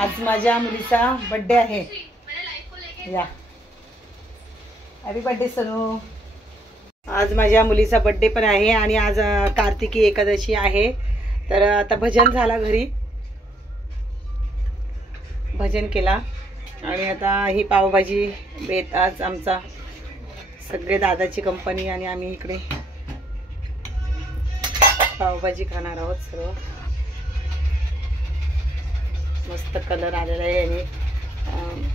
आज माझ्या मुलीचा बर्थडे आहे। या हॅपी बर्थडे सोनू। आज माझ्या मुलीचा बर्थडे पण आहे आणि आज कार्तिकी एकादशी आहे। तर आता भजन झाला, घरी भजन केला आणि आता ही पावभाजी बेत आज आमचा सगळे दादाची कंपनी आणि आम्ही इकडे पावभाजी खाणार आहोत सर्व। मस्त कलर आलेला आहे आणि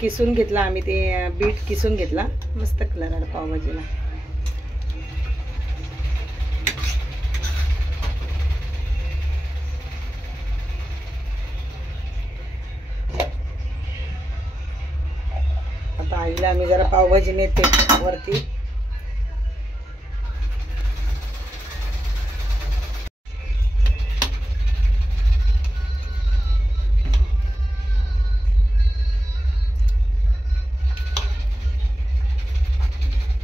किसून घेतला आम्ही, ते बीट किसून घेतला, मस्त कलर आला पावभाजीला। आता आईला आम्ही जरा पावभाजी नेते वरती।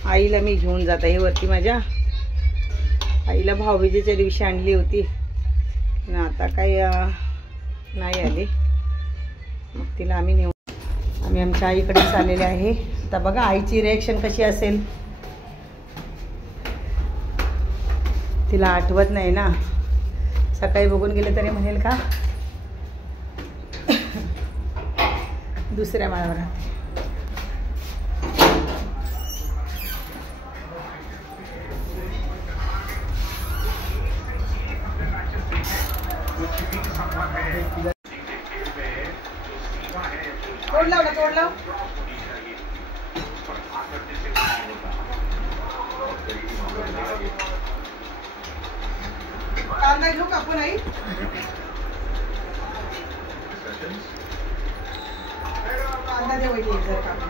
आईला मी घेऊन जात आहे वरती। माझ्या आईला भाऊबीजेच्या दिवशी आणली होती ना, आता काही नाही आली, मग तिला आम्ही नेऊन आम्ही आमच्या आईकडे चाललेले आहे। आता बघा आईची रिॲक्शन कशी असेल, तिला आठवत नाही ना, सकाळी बघून गेले तरी म्हणेल का दुसऱ्या माळावर राहते। तोड लाव ना, तोड लाव। कांदा घेऊ कापून आई। कांदा दे वहिनी एक जरा कापून।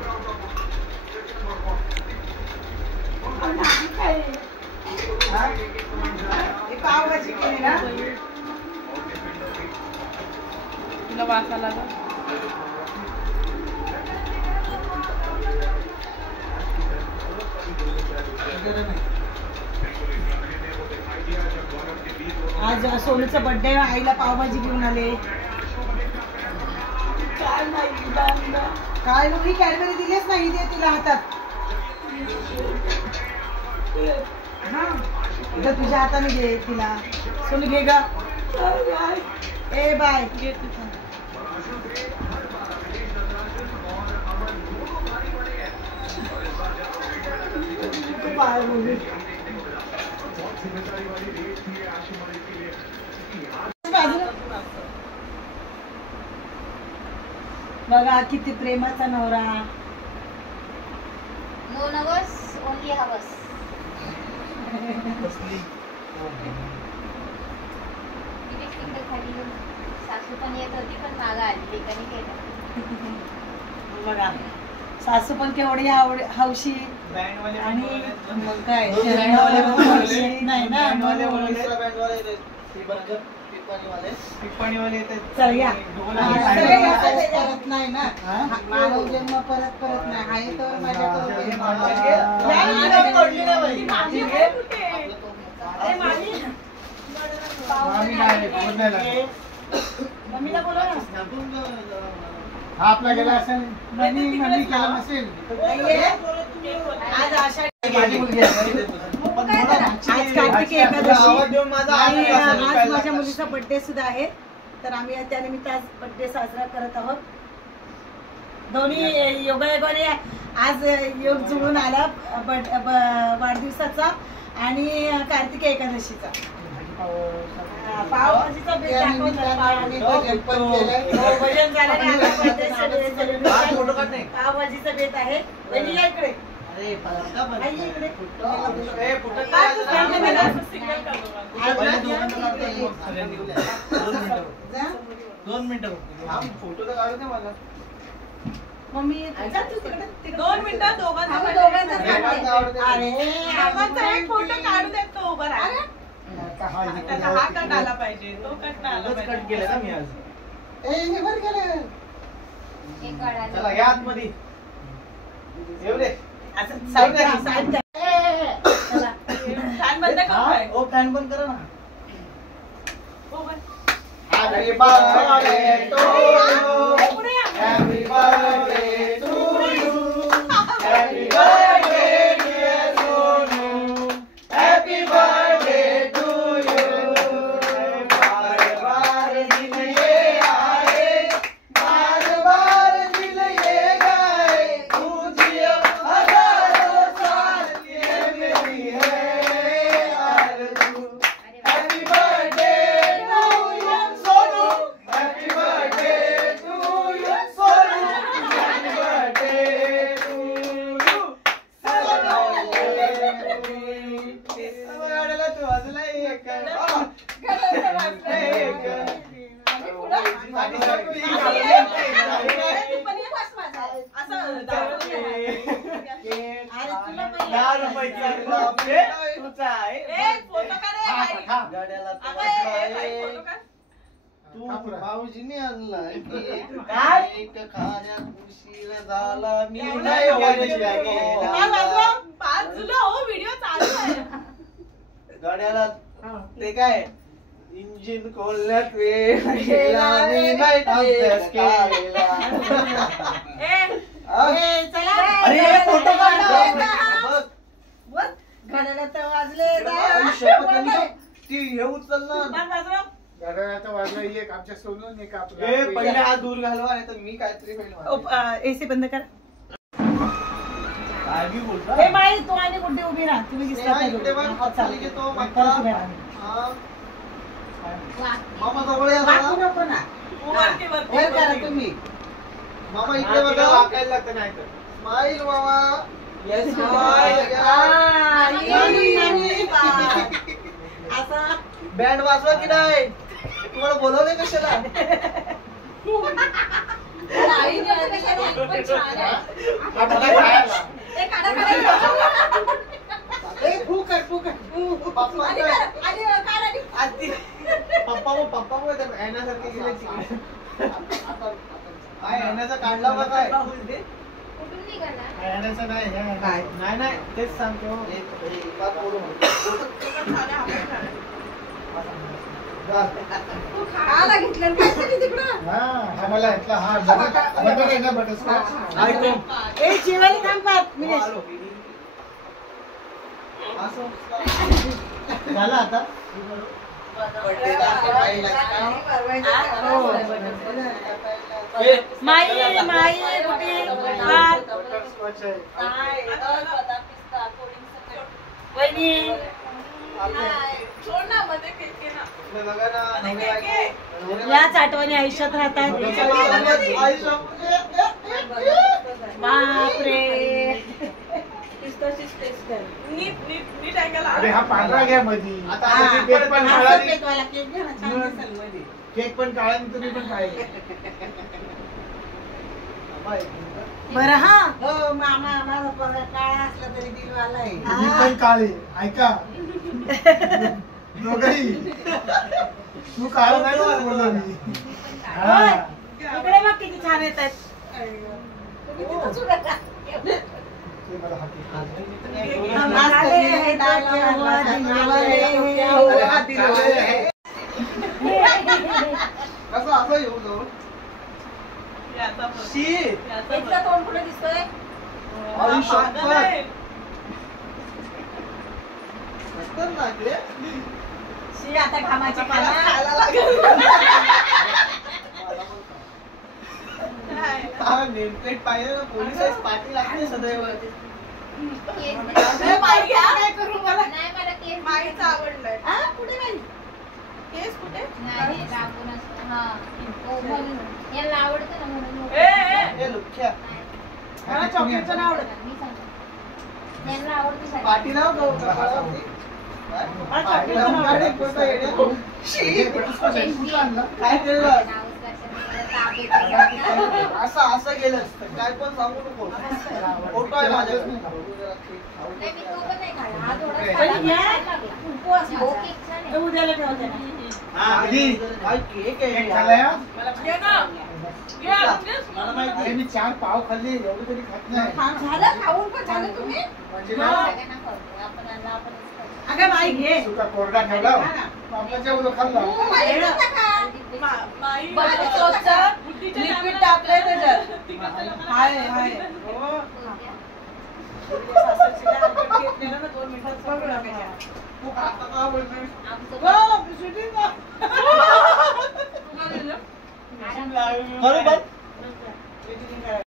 ही पावभाजी केली ना, तुला वास आला का? आज सोनूचा बर्थडे, आईला पावभाजी घेऊन आले। काय नको, ही कॅडबरी दिलीच नाही, दे तिला हातात। हा इथं तुझ्या हाताने घे तिला। सोनू घे ग। ए बाय घे तिथं। बघा किती प्रेमाचा नवरा। नो नवस ओनली हवस। सासू पण येत होती पण मागा आली, ठिकाणी केलं। बघा सासू पण केवढी हौशी आणि मग काय नाही ना, चल या परत नाही ना, मानव जन्म परत परत नाही आहे तर माझ्या मम्मीला बोला ना। हा आपला गेला असेल, मम्मी केला नसेल। आज आषाढी आज कार्तिकी एकादशी आणि आज माझ्या मुलीचा बर्थडे सुद्धा आहे। तर आम्ही त्यानिमित्त आज बर्थडे साजरा करत आहोत। दोन्ही योगायोगाने आज योग जुळून आला, वाढदिवसाचा आणि कार्तिकी एकादशीचा। पावभाजीचा बेत पावभाजीचा बेत आहे। वहिनी या इकडे, इकडे 2 मिनिटं फोटो तर काढू दे मला। मम्मी 2 मिनिटं दोघांचा फोटो काढू देतो उभा राहा। त्याचा हा कट आला पाहिजे, तो कट आला पाहिजे। कट केलं ना मी आज। हे वर गेलं, एक काढा। चला या आतमध्ये येऊ दे। असं साईड चला फॅन बंद कर। ओ फॅन बंद करा ना। हो बंद। हा Happy birthday to you. Happy birthday to you. Happy birthday dear Sonu. Happy birthday to you. बार-बार दिन ये आए, बार-बार दिन ये गाए, तू जियो हजारों साल ये मेरी है आरज़ू. Happy birthday to you, Sonu. Happy birthday to you, Sonu. Happy birthday to you, Sonu. गाड्याला तू वाजला एक. आणि सगळी भाऊजीने आणलाय केक खाण्यात उशीर झाला मी नाही गाड्याला ते काय इंजिन खोलण्यात वेळ गेला मी नाही अभ्यास केला. अरे हे फोटो काढ घड्याला तर वाजले ती हे उचल ना घड्याळाचा वाजला एक आमच्या सोडून एक आपला हे पहिले हात दूर घालवा नाही तर मी काहीतरी पहिले एसी बंद कर. काय बी बोलतो हे बाई तू आणि कुठे उभी राहा तुम्ही मामा जवळ या जरा. नको ना वर करा तुम्ही. मामा इकडे बघा वाकायला लागतं नाही तर स्माईल मामा. Yes smile. असा बँड वाजवा की नाही तुम्हाला बोलवले कशाला. पप्पा येण्यासारखे गेले तिकडे. काय येण्याचा काढला बघ काय कुठून निघाला? येण्याचं नाही हे काय नाही तेच सांगतो. तू खायला घेतलं काय झाली तिकडं. हा मला इथला हा बटर आहे ना बटरस्कॉच. ए जेवायला थांबतात मी झालं आता माई माई कुठे बटरस्कॉच आहे. वहिनी याच आठवणी आयुष्यात राहतात. बापरे अरे हा पांढरा घ्या मधी. आता केक पण काळा नाही. केक घ्या ना छान दिसेल मध्ये. केक पण काळा आणि तुम्ही पण काळे. बरं हा हो मामा माझा पोरगा काळा असला तरी दिलवाला आहे. तुम्ही पण काळे ऐका दोघही. तू काळा नाही बोललो मी. होय. इकडे बघ किती छान येत आहेत. ते मला हाती. कसं असं येऊ जाऊ तोंड कुठे दिसतोय. शी आता घामाची नेमप्लेट पाहिजे ना पोलीस पाठी लागते सदैव. काय करू मला. नाही मला केस माईचं आवडलंय. कुठे नाही केस कुठे? नाही रागून असतो. हा हो म्हणून याला आवडतं ना म्हणून हे लुख्या मला चॉकलेटचं नाही आवडत. मी सांगतो यांना आवडतं पाठी लाव गं कपाळावरती. काय केलं असं गेलं असतं काय पण सांगू नको. फोटो आहे माझ्याकडे. नाही मी तो पण नाही खाल्ला. हा थोडा पण खाल्ला. घ्या. लागला. उपवास हो, केक छान आहे. उद्याला ठेवते ना. काय केक आहे केक खाल्लाय हा? घे ना. घे आणून मला माहिती अरे मी 4 पाव खाल्ले एवढं तरी खात नाही. झालं खाऊन पण झालं तुम्ही. म्हणजे हा, ना सगळ्यांना खाऊ. आपण आणला आपणच खाऊ. अगं बाई घे. सुका कोरडा ठेवला पापडाच्या उलट खाल्ला. बाई, नका खा. माई बटरस्कॉचचा लिक्विड टाकलंय त्याच्यात. हाय हाय हो. सासरचीला आंबट घेतलेलं ना 2 मिनिटात सगळं टाकायचं. आमचं हो, सुटी ना.